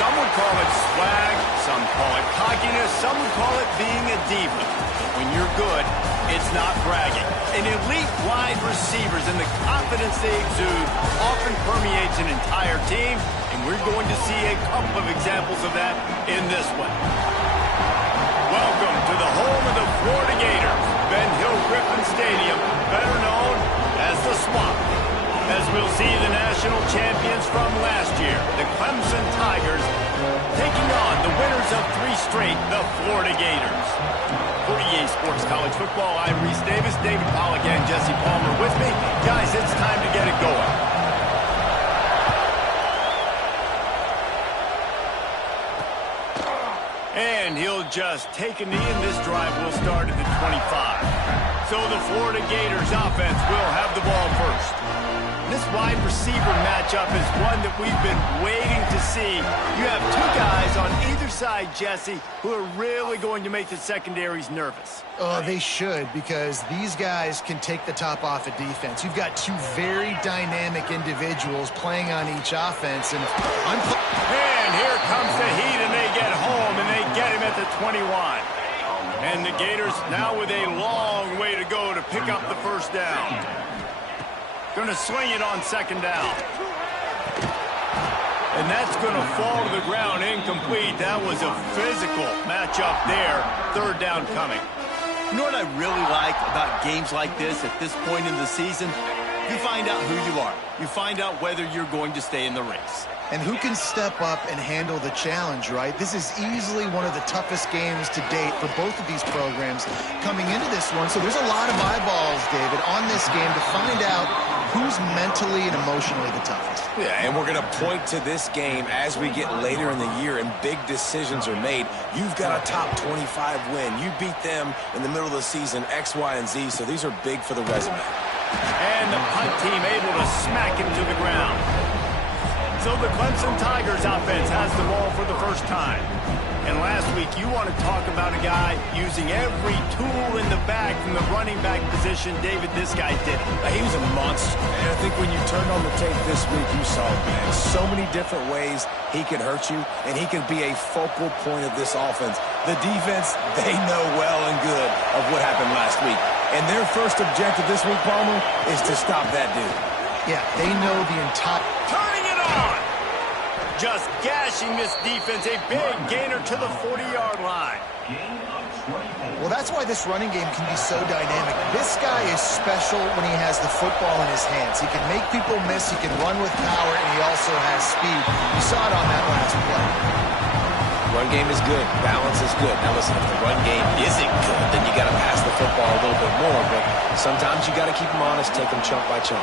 Some would call it swag, some call it cockiness, some would call it being a diva. When you're good, it's not bragging. An elite wide receivers and the confidence they exude often permeates an entire team, and we're going to see a couple of examples of that in this one. Welcome to the home of the Florida Gators, Ben Hill Griffin Stadium, better known as the Swamp. As we'll see the national champions from last year, the Clemson Tigers, taking on the winners of 3 straight, the Florida Gators. For EA Sports College Football, I'm Reese Davis, David Pollack, and Jesse Palmer with me. Guys, it's time to get it going. And he'll just take a knee, and this drive will start at the 25. So the Florida Gators offense will have the ball first. This wide receiver matchup is one that we've been waiting to see. You have 2 guys on either side, Jesse, who are really going to make the secondaries nervous. Oh, they should, because these guys can take the top off a defense. You've got 2 very dynamic individuals playing on each offense. And here comes the heat, and they get home, and they get him at the 21. And the Gators now with a long way to go to pick up the first down. Going to swing it on second down. And that's going to fall to the ground incomplete. That was a physical matchup there. Third down coming. You know what I really like about games like this at this point in the season? You find out who you are. You find out whether you're going to stay in the race. And who can step up and handle the challenge, right? This is easily one of the toughest games to date for both of these programs coming into this one. So there's a lot of eyeballs, David, on this game to find out who's mentally and emotionally the toughest. Yeah, and we're going to point to this game as we get later in the year and big decisions are made. You've got a top 25 win. You beat them in the middle of the season, X, Y, and Z, so these are big for the resume. And the punt team able to smack him to the ground. So the Clemson Tigers offense has the ball for the first time. And last week, you want to talk about a guy using every tool in the bag from the running back position. David, this guy did it. He was a monster. And I think when you turned on the tape this week, you saw, man, so many different ways he could hurt you, and he could be a focal point of this offense. The defense, they know well and good of what happened last week. And their first objective this week, Palmer, is to stop that dude. Yeah, they know the entire... Turning it on! Just gashing this defense, a big gainer to the 40-yard line. Well, that's why this running game can be so dynamic. This guy is special when he has the football in his hands. He can make people miss, he can run with power, and he also has speed. You saw it on that last play. Run game is good. Balance is good. Now, listen, if the run game isn't good, then you got to pass the football a little bit more. But sometimes you got to keep them honest, take them chunk by chunk.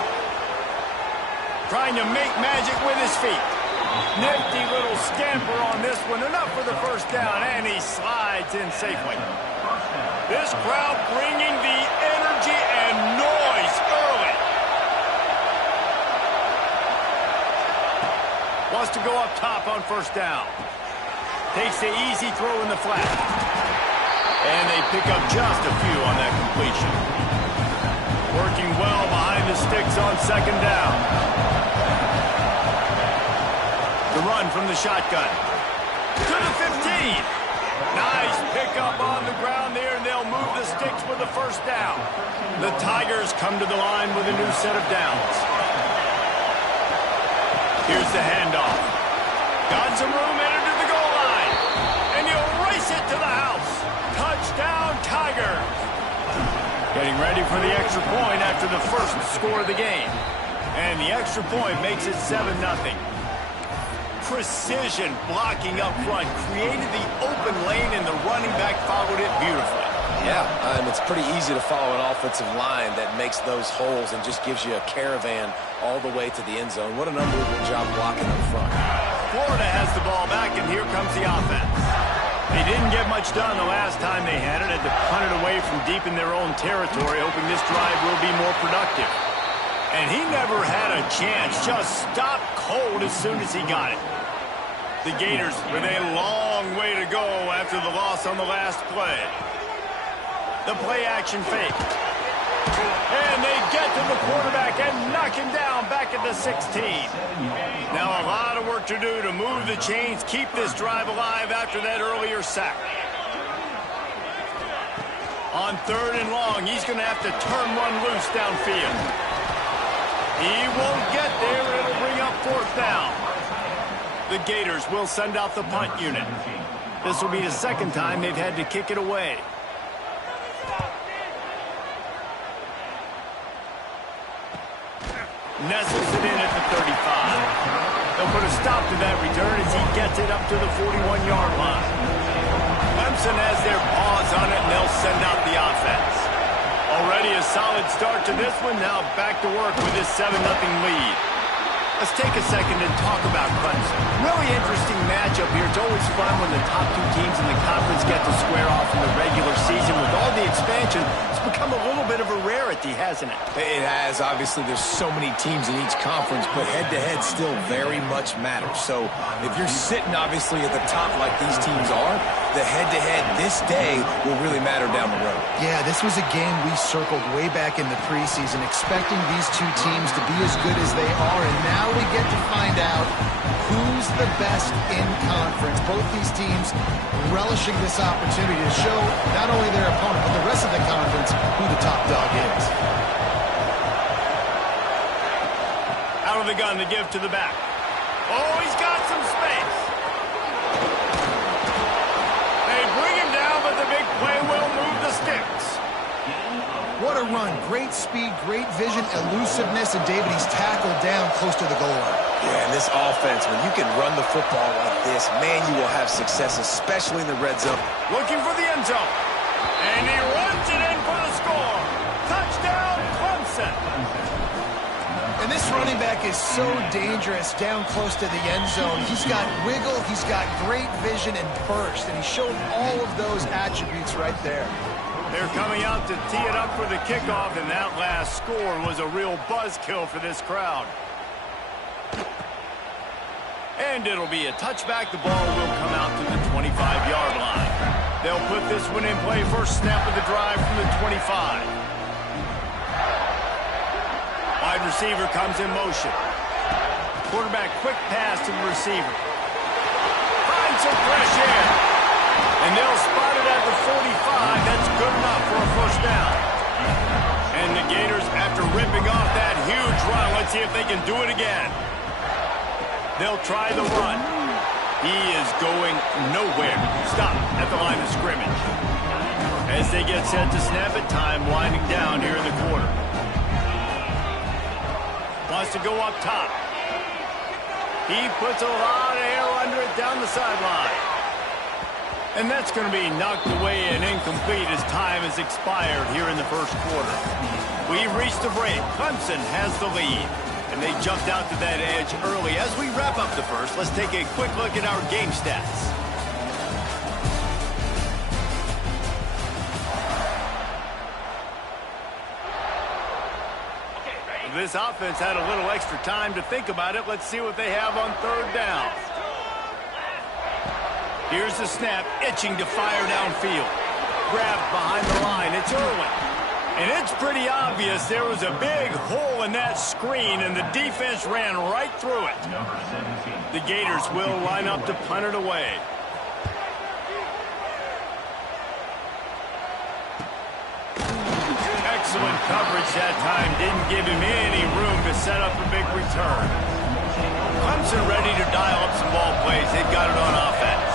Trying to make magic with his feet. Nifty little scamper on this one. Enough for the first down, and he slides in safely. This crowd bringing the energy and noise early. Wants to go up top on first down. Takes the easy throw in the flat. And they pick up just a few on that completion. Working well behind the sticks on second down. The run from the shotgun. To the 15. Nice pickup on the ground there, and they'll move the sticks with the first down. The Tigers come to the line with a new set of downs. Here's the handoff. Got some room, entered to the goal line. And you'll race it to the house. Touchdown, Tigers. Getting ready for the extra point after the first score of the game. And the extra point makes it 7-0. Precision blocking up front created the open lane, and the running back followed it beautifully. Yeah, and it's pretty easy to follow an offensive line that makes those holes and just gives you a caravan all the way to the end zone. What an unbelievable job blocking up front. Florida has the ball back, and here comes the offense. They didn't get much done the last time they had it. Had to punt it away from deep in their own territory, hoping this drive will be more productive. And he never had a chance. Just stopped cold as soon as he got it. The Gators with a long way to go after the loss on the last play. The play action fake. And they get to the quarterback and knock him down back at the 16. Now a lot of work to do to move the chains, keep this drive alive after that earlier sack. On 3rd and long, he's going to have to turn one loose downfield. He won't get there. It'll bring up 4th down. The Gators will send out the punt unit. This will be the 2nd time they've had to kick it away. Nestles it in at the 35. They'll put a stop to that return as he gets it up to the 41-yard line. Clemson has their paws on it, and they'll send out the offense. Already a solid start to this one. Now back to work with this 7-0 lead. Let's take a second and talk about Clemson. Really interesting matchup here. It's always fun when the top 2 teams in the conference get to square off in the regular season. With all the expansion, it's become a little bit of a rarity, hasn't it? It has. Obviously, there's so many teams in each conference, but head-to-head still very much matters. So if you're sitting, obviously, at the top like these teams are, the head-to-head this day will really matter down the road. Yeah, this was a game we circled way back in the preseason, expecting these 2 teams to be as good as they are, and now we get to find out who's the best in conference. Both these teams relishing this opportunity to show not only their opponent, but the rest of the conference who the top dog is. Out of the gun to give to the back. Oh, he's got some space. They bring him down, but the big play will move the sticks. What a run. Great speed, great vision, elusiveness, and David, he's tackled down close to the goal line. Yeah, and this offense, when you can run the football like this, man, you will have success, especially in the red zone. Looking for the end zone. And he runs it in for the score. Touchdown, Clemson. And this running back is so dangerous down close to the end zone. He's got wiggle, he's got great vision and burst, and he showed all of those attributes right there. They're coming out to tee it up for the kickoff, and that last score was a real buzzkill for this crowd. And it'll be a touchback. The ball will come out to the 25-yard line. They'll put this one in play. First snap of the drive from the 25. Wide receiver comes in motion. Quarterback quick pass to the receiver. Finds some fresh air. And they'll spot it at the 45. That's good enough for a first down. And the Gators, after ripping off that huge run, let's see if they can do it again. They'll try the run. He is going nowhere. Stop at the line of scrimmage. As they get set to snap it, time winding down here in the quarter. Wants to go up top. He puts a lot of air under it down the sideline. And that's going to be knocked away and incomplete as time has expired here in the first quarter. We've reached the break. Clemson has the lead. And they jumped out to that edge early. As we wrap up the first, let's take a quick look at our game stats. This offense had a little extra time to think about it. Let's see what they have on 3rd down. Here's the snap, itching to fire downfield. Grabbed behind the line. It's Irwin. And it's pretty obvious there was a big hole in that screen, and the defense ran right through it. The Gators will line up to punt it away. Excellent coverage that time. Didn't give him any room to set up a big return. Clemson ready to dial up some ball plays. They've got it on offense.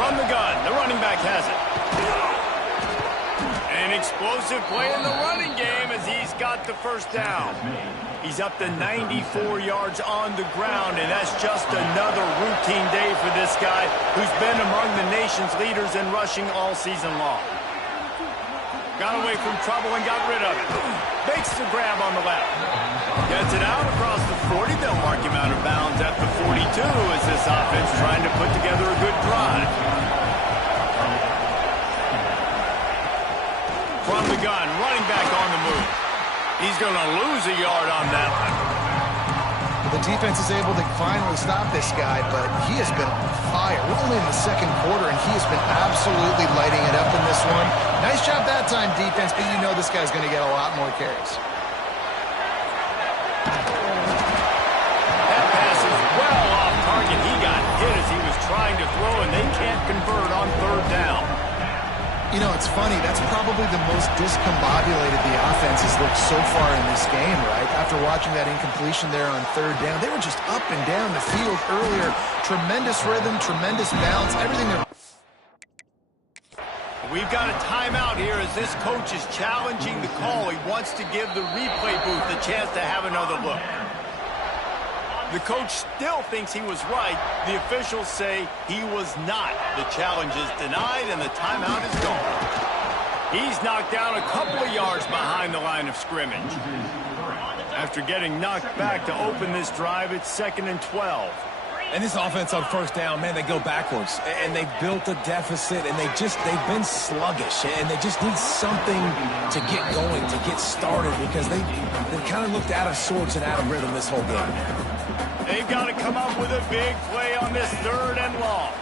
From the gun, the running back has it. An explosive play in the running game as he's got the first down. He's up to 94 yards on the ground, and that's just another routine day for this guy who's been among the nation's leaders in rushing all season long. Got away from trouble and got rid of it. Makes the grab on the left. Gets it out across the 40. They'll mark him out of bounds at the 42 as this offense trying to put together a good drive. From the gun, running back on the move. He's going to lose a yard on that one. The defense is able to finally stop this guy, but he has been on fire. We're only in the second quarter, and he has been absolutely lighting it up in this one. Nice job that time, defense, but you know this guy's going to get a lot more carries. That pass is well off target. He got hit as he was trying to throw, and they can't convert on third down. You know, it's funny. That's probably the most discombobulated the offense has looked so far in this game, right? After watching that incompletion there on third down, they were just up and down the field earlier. Tremendous rhythm, tremendous balance, everything they're... We've got a timeout here as this coach is challenging the call. He wants to give the replay booth a chance to have another look. The coach still thinks he was right. The officials say he was not. The challenge is denied, and the timeout is gone. He's knocked down a couple of yards behind the line of scrimmage. After getting knocked back to open this drive, it's 2nd and 12. And this offense on first down, man, they go backwards. And they've built a deficit, and they've been sluggish. And they just need something to get going, to get started, because they've kind of looked out of sorts and out of rhythm this whole game. They've got to come up with a big play on this 3rd and long.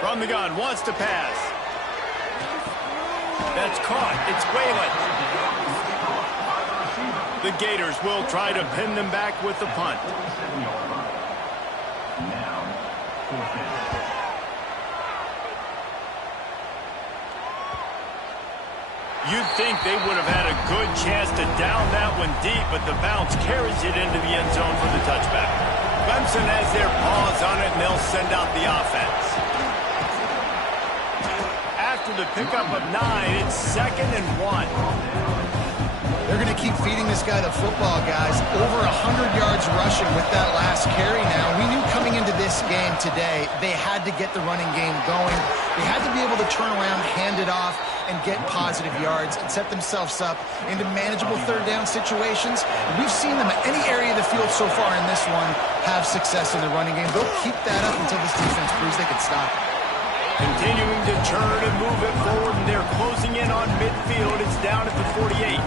From the gun, wants to pass. That's caught. It's Whalen. The Gators will try to pin them back with the punt. You'd think they would have had a good chance to down that one deep, but the bounce carries it into the end zone for the touchback. Clemson has their paws on it, and they'll send out the offense. After the pickup of 9, it's 2nd and 1. They're going to keep feeding this guy the football, guys. Over 100 yards rushing with that last carry now. We knew coming into this game today, they had to get the running game going. They had to be able to turn around, hand it off, and get positive yards and set themselves up into manageable third down situations. And we've seen them at any area of the field so far in this one have success in the running game. They'll keep that up until this defense proves they can stop it. Continuing to turn and move it forward, and they're closing in on midfield. It's down at the 48.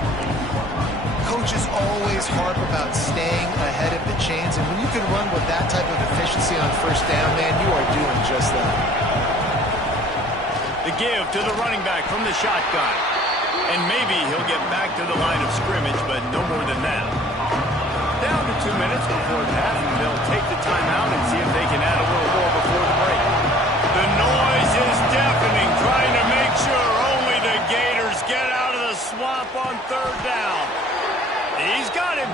Coaches always harp about staying ahead of the chains, and when you can run with that type of efficiency on first down, man, you are doing just that. The give to the running back from the shotgun. And maybe he'll get back to the line of scrimmage, but no more than that. Down to 2 minutes before half, and they'll take the timeout and see if they can add a little more before the break. The noise is deafening, trying to make sure only the Gators get out of the swamp on third down. He's got him.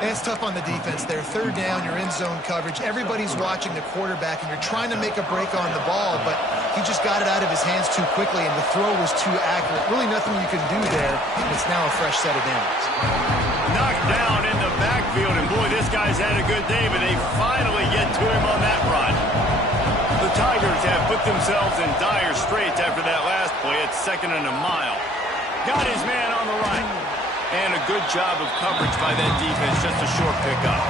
And it's tough on the defense there. Third down, you're in zone coverage. Everybody's watching the quarterback, and you're trying to make a break on the ball, but he just got it out of his hands too quickly, and the throw was too accurate. Really nothing you can do there. It's now a fresh set of downs. Knocked down in the backfield, and boy, this guy's had a good day, but they finally get to him on that run. The Tigers have put themselves in dire straits after that last play. It's 2nd and a mile. Got his man on the right. And a good job of coverage by that defense, just a short pickup.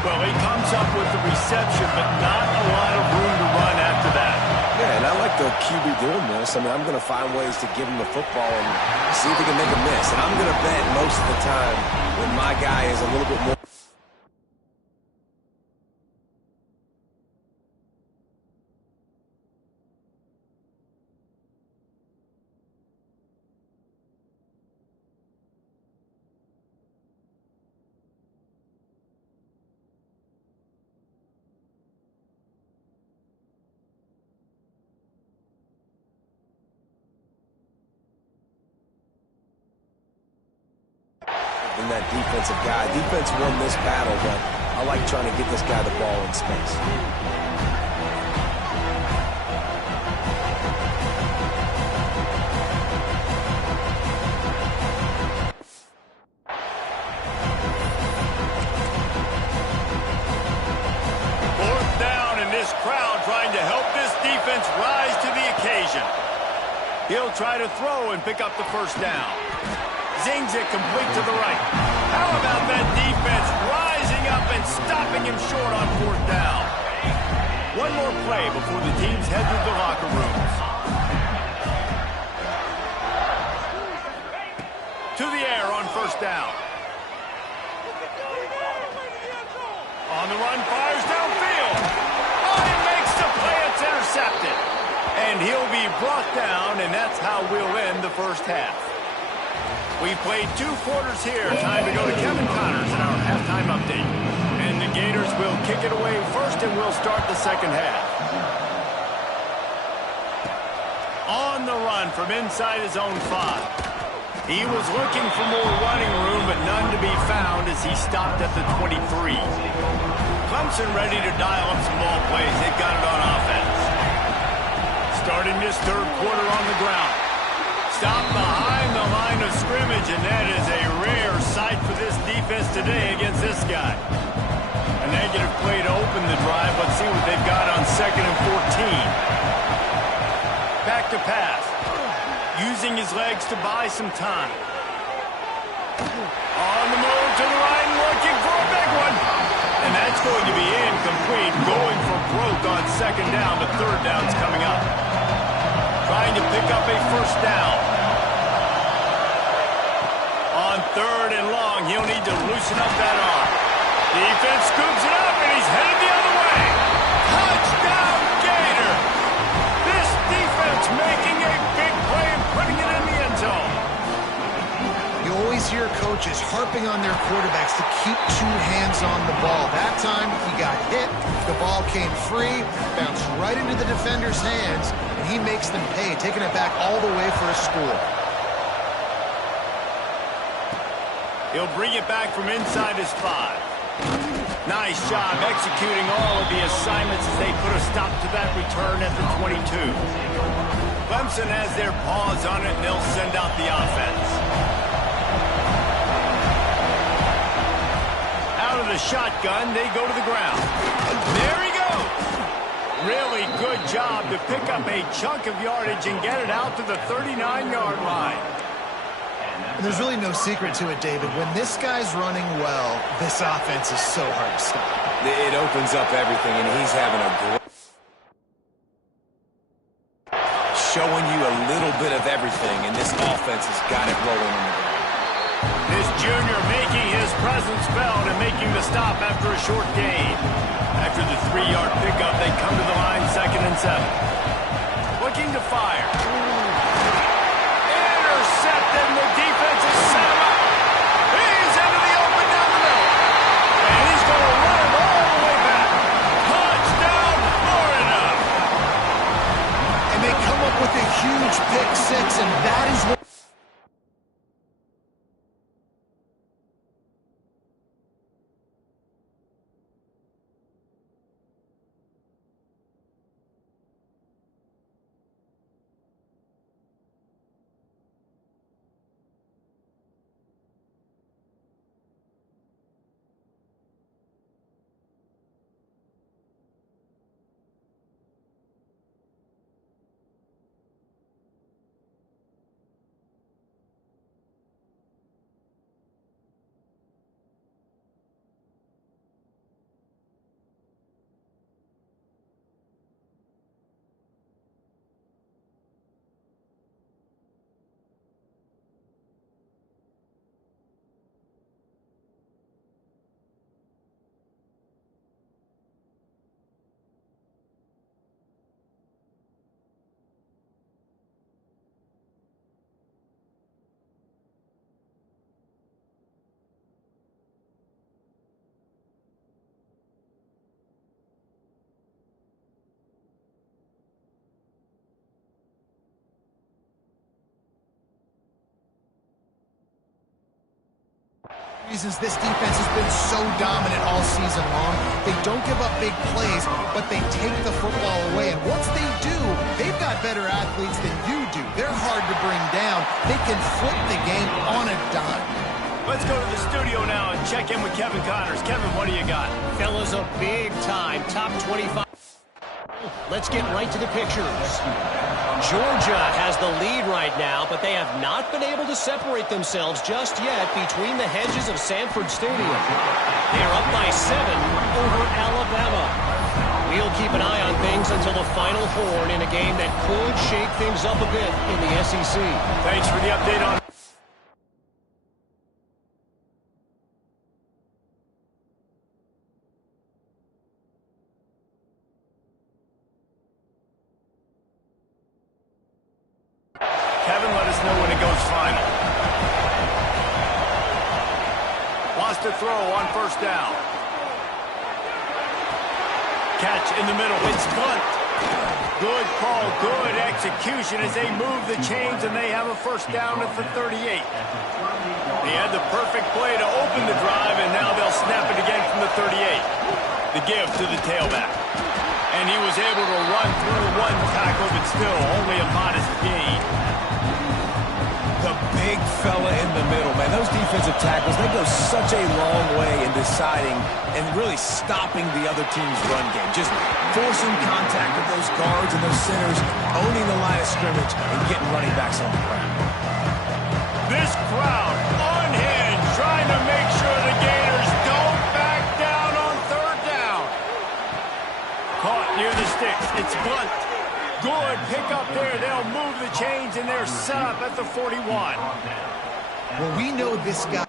Well, he comes up with the reception, but not a lot of room to run after that. Yeah, and I like the QB doing this. I mean, I'm going to find ways to give him the football and see if he can make a miss. And I'm going to bet most of the time when my guy is a little bit more... in that defensive guy. Defense won this battle, but I like trying to get this guy the ball in space. Fourth down, and this crowd trying to help this defense rise to the occasion. He'll try to throw and pick up the first down. Zings it complete to the right. How about that defense rising up and stopping him short on fourth down? One more play before the teams head to the locker rooms. To the air on first down. On the run, fires downfield. Oh, he makes the play. It's intercepted. And brought down, and that's how we'll end the first half. We've played 2 quarters here. Time to go to Kevin Connors in our halftime update. And the Gators will kick it away first, and we'll start the second half. On the run from inside his own 5. He was looking for more running room, but none to be found as he stopped at the 23. Clemson ready to dial up some ball plays. They've got it on offense. Starting this third quarter on the ground. Stop behind the line of scrimmage, and that is a rare sight for this defense today against this guy. A negative play to open the drive. Let's see what they've got on 2nd and 14. Back to pass. Using his legs to buy some time. On the move to the right, looking for a big one. And that's going to be incomplete. Going for broke on 2nd down, but 3rd down's coming up. Trying to pick up a 1st down. On 3rd and long, he'll need to loosen up that arm. Defense scoops it up, and he's headed the other way. Touchdown, Gator! This defense making a big play and putting it in the end zone. You always hear coaches harping on their quarterbacks to keep 2 hands on the ball. That time, he got hit. The ball came free, bounced right into the defender's hands, and he makes them pay, taking it back all the way for a score. He'll bring it back from inside his 5. Nice job executing all of the assignments as they put a stop to that return at the 22. Clemson has their paws on it, and they'll send out the offense. Out of the shotgun, they go to the ground. There he goes. Really good job to pick up a chunk of yardage and get it out to the 39-yard line. And there's really no secret to it, David. When this guy's running well, this offense is so hard to stop. It opens up everything, and he's having a great... Showing you a little bit of everything, and this offense has got it rolling in the ground. This junior making his presence felt and making the stop after a short gain. After the 3-yard pickup, they come to the line 2nd and 7. Looking to fire. Intercepted, and the defense has set him up. He's into the open down the middle. And he's going to run him all the way back. Touchdown, Florida. And they come up with a huge pick 6, and that is what... reasons this defense has been so dominant all season long. They don't give up big plays, but they take the football away. And once they do, they've got better athletes than you do. They're hard to bring down. They can flip the game on a dime. Let's go to the studio now and check in with Kevin Connors. Kevin, what do you got? Fellas, a big-time top 25. Let's get right to the pictures. Georgia has the lead right now, but they have not been able to separate themselves just yet between the hedges of Sanford Stadium. They are up by 7 over Alabama. We'll keep an eye on things until the final horn in a game that could shake things up a bit in the SEC. Thanks for the update on us know when it goes final. Wants to throw on first down. Catch in the middle. It's Blunt. Good call, good execution as they move the chains, and they have a first down at the 38. They had the perfect play to open the drive, and now they'll snap it again from the 38. The give to the tailback. And he was able to run through one tackle, but still only a modest gain. The big fella in the middle, man. Those defensive tackles, they go such a long way in deciding and really stopping the other team's run game. Just forcing contact with those guards and those centers, owning the line of scrimmage, and getting running backs on the ground. This crowd unhinged, trying to make sure the Gators don't back down on third down. Caught near the sticks. It's Blunt. Good pick up there. They'll move the chains, and they're set up at the 41. Well, we know this guy.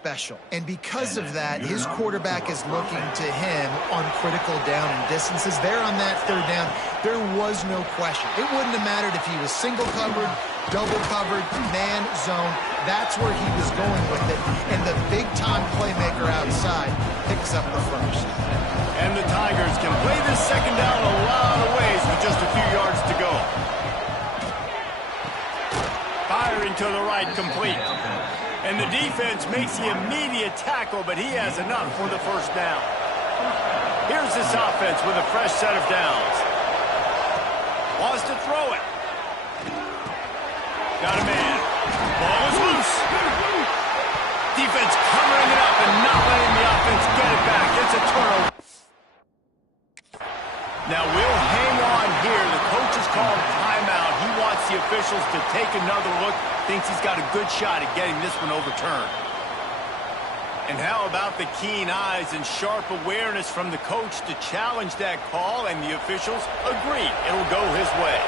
special. And because of that, his quarterback is looking to him on critical down and distances. There on that third down, there was no question. It wouldn't have mattered if he was single covered, double covered, man zone. That's where he was going with it. And the big-time playmaker outside picks up the first. And the Tigers can play this second down a lot of ways with just a few yards to go. Firing to the right, complete. And the defense makes the immediate tackle, but he has enough for the first down. Here's this offense with a fresh set of downs. Wants to throw it. Got a man. Ball is loose. Defense covering it up and not letting the offense get it back. It's a turnover. Now we'll hang on here. The coach has called timeout. He wants the officials to take another look. Thinks he's got a good shot at getting this one overturned. And how about the keen eyes and sharp awareness from the coach to challenge that call, and the officials agree it'll go his way.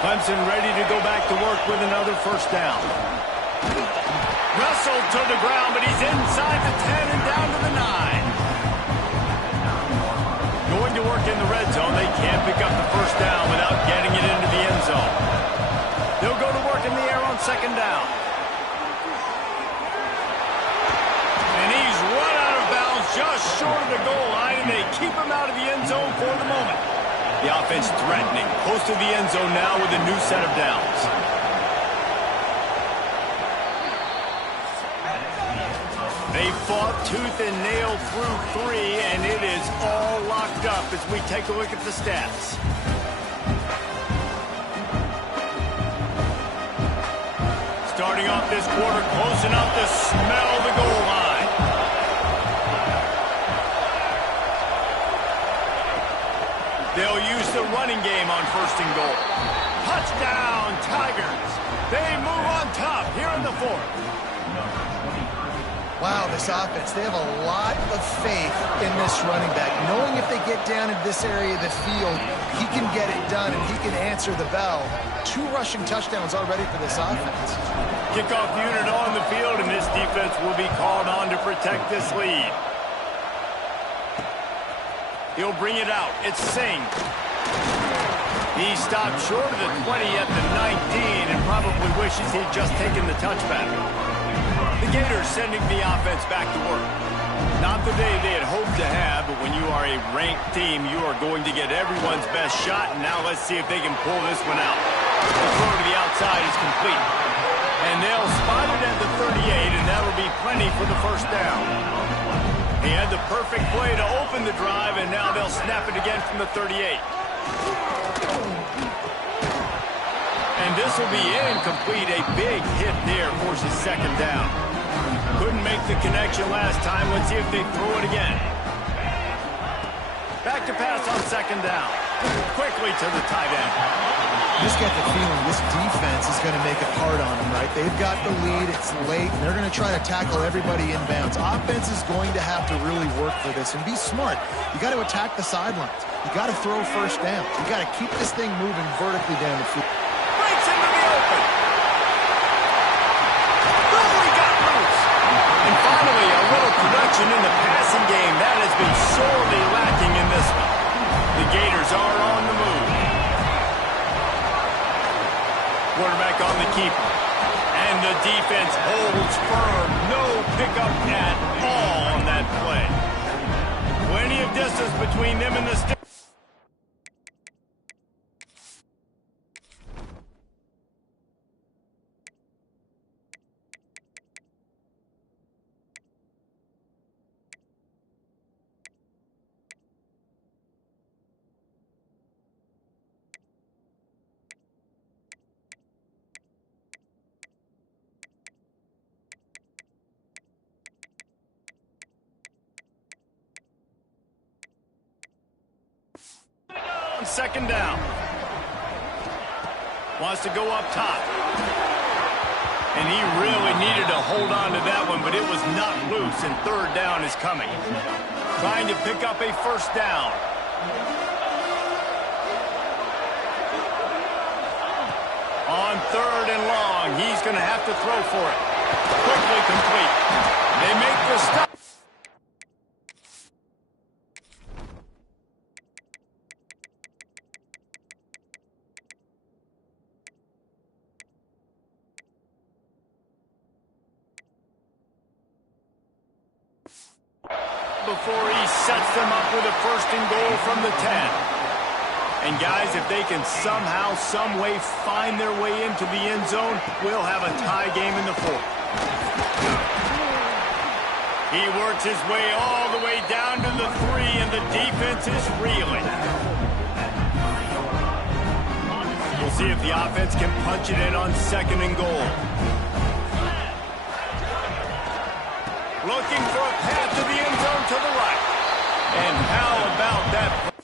Clemson ready to go back to work with another first down. Wrestled to the ground, but he's inside the 10 and down to the 9. Going to work in the red zone. They can't pick up the first down without getting it into the end zone. They'll go to work in the air on second down. And he's run out of bounds just short of the goal line, and they keep him out of the end zone for the moment. The offense threatening, close to the end zone now with a new set of downs. They fought tooth and nail through 3, and it is all locked up as we take a look at the stats. Starting off this quarter close enough to smell the goal line. They'll use the running game on first and goal. Touchdown, Tigers. They move on top here in the 4th. Wow, this offense, they have a lot of faith in this running back. Knowing if they get down in this area of the field, he can get it done and he can answer the bell. 2 rushing touchdowns already for this offense. Kickoff unit on the field, and this defense will be called on to protect this lead. He'll bring it out. It's Singh. He stopped short of the 20 at the 19 and probably wishes he'd just taken the touchback. The Gators sending the offense back to work. Not the day they had hoped to have, but when you are a ranked team, you are going to get everyone's best shot, and now let's see if they can pull this one out. The throw to the outside is complete. And they'll spot it at the 38, and that'll be plenty for the first down. He had the perfect play to open the drive, and now they'll snap it again from the 38. And this will be incomplete. A big hit there forces second down. Couldn't make the connection last time. Let's see if they throw it again. Back to pass on second down. Quickly to the tight end. You just get the feeling this defense is going to make it hard on them, right? They've got the lead. It's late. And they're going to try to tackle everybody inbounds. Offense is going to have to really work for this and be smart. You got to attack the sidelines. You got to throw first down. You got to keep this thing moving vertically down the field. Breaks into the open. Really got loose. And finally, a little production in the passing game. That has been sorely lacking in this one. The Gators are on the move. Quarterback on the keeper. And the defense holds firm. No pickup at all on that play. Plenty of distance between them and the stick. Second down. Wants to go up top. And he really needed to hold on to that one, but it was not loose, and third down is coming. Trying to pick up a first down. On third and long, he's going to have to throw for it. Quickly complete. They make the stop. Before he sets them up with a first and goal from the 10. And guys, if they can somehow, some way find their way into the end zone, we'll have a tie game in the fourth. He works his way all the way down to the 3, and the defense is reeling. We'll see if the offense can punch it in on second and goal. Looking for a path to the end zone to the right. And how about that?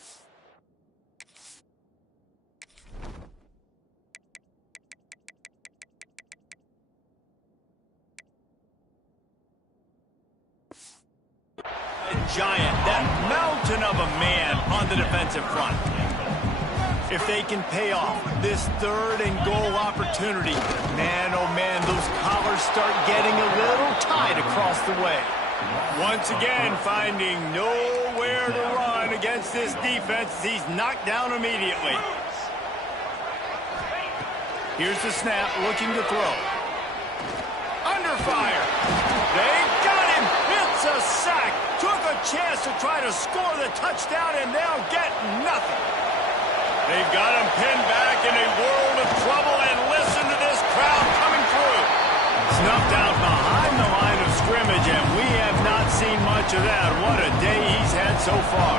A giant, that mountain of a man on the defensive front. If they can pay off this third and goal opportunity, man, oh man, those collars start getting a little tight across the way. Once again, finding nowhere to run against this defense. He's knocked down immediately. Here's the snap, looking to throw. Under fire. They got him. It's a sack. Took a chance to try to score the touchdown, and they'll get nothing. They've got him pinned back in a world of trouble, and listen to this crowd coming through. Snuffed out behind the line of scrimmage, and we have not seen much of that. What a day he's had so far.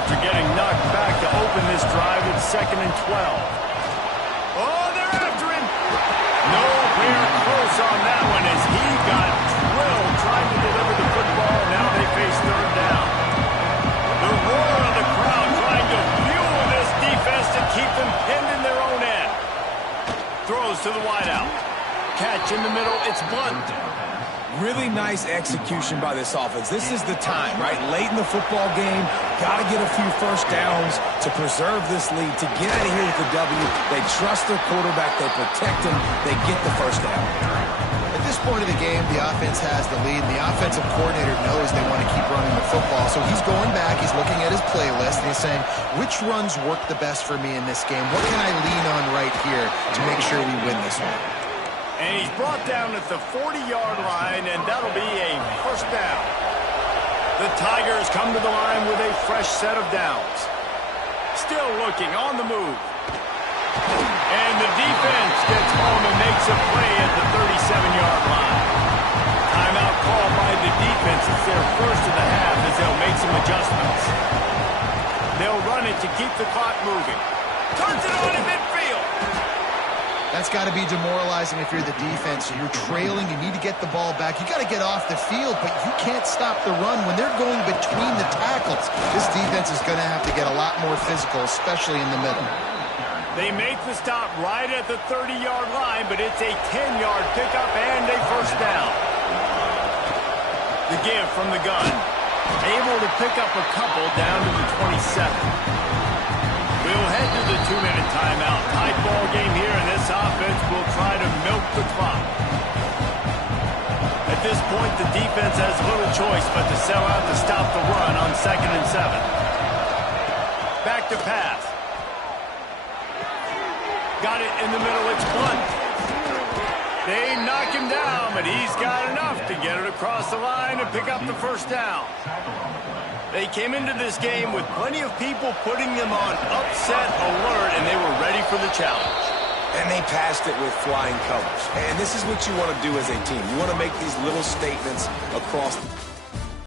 After getting knocked back to open this drive, it's 2nd and 12. Oh, they're after him. Nowhere close on that one as he got drilled trying to deliver the football. Now they face third down. The roar of the crowd trying to fuel this defense to keep them pinned in their own end. Throws to the wideout. Catch in the middle. It's Blunt. Really nice execution by this offense. This is the time, right? Late in the football game, got to get a few first downs to preserve this lead, to get out of here with the W. They trust their quarterback. They protect him. They get the first down. At this point of the game, the offense has the lead, and the offensive coordinator knows they want to keep running the football. So he's going back, he's looking at his playlist, and he's saying, which runs work the best for me in this game? What can I lean on right here to make sure we win this one? And he's brought down at the 40-yard line, and that'll be a first down. The Tigers come to the line with a fresh set of downs. Still looking on the move. And the defense gets home and makes a play at the 37-yard line. Timeout called by the defense. It's their first of the half as they'll make some adjustments. They'll run it to keep the clock moving. Turns it on in midfield. That's got to be demoralizing if you're the defense. You're trailing, you need to get the ball back. You got to get off the field, but you can't stop the run. When they're going between the tackles, this defense is going to have to get a lot more physical, especially in the middle. They make the stop right at the 30-yard line, but it's a 10-yard pickup and a first down. The give from the gun. Able to pick up a couple down to the 27. We'll head to the 2-minute timeout. Tight ball game here, and this offense will try to milk the clock. At this point, the defense has little choice but to sell out to stop the run on 2nd and 7. Back to pass. Got it in the middle. It's Blunt. They knock him down, but he's got enough to get it across the line and pick up the first down. They came into this game with plenty of people putting them on upset alert, and they were ready for the challenge. And they passed it with flying colors. And this is what you want to do as a team. You want to make these little statements across the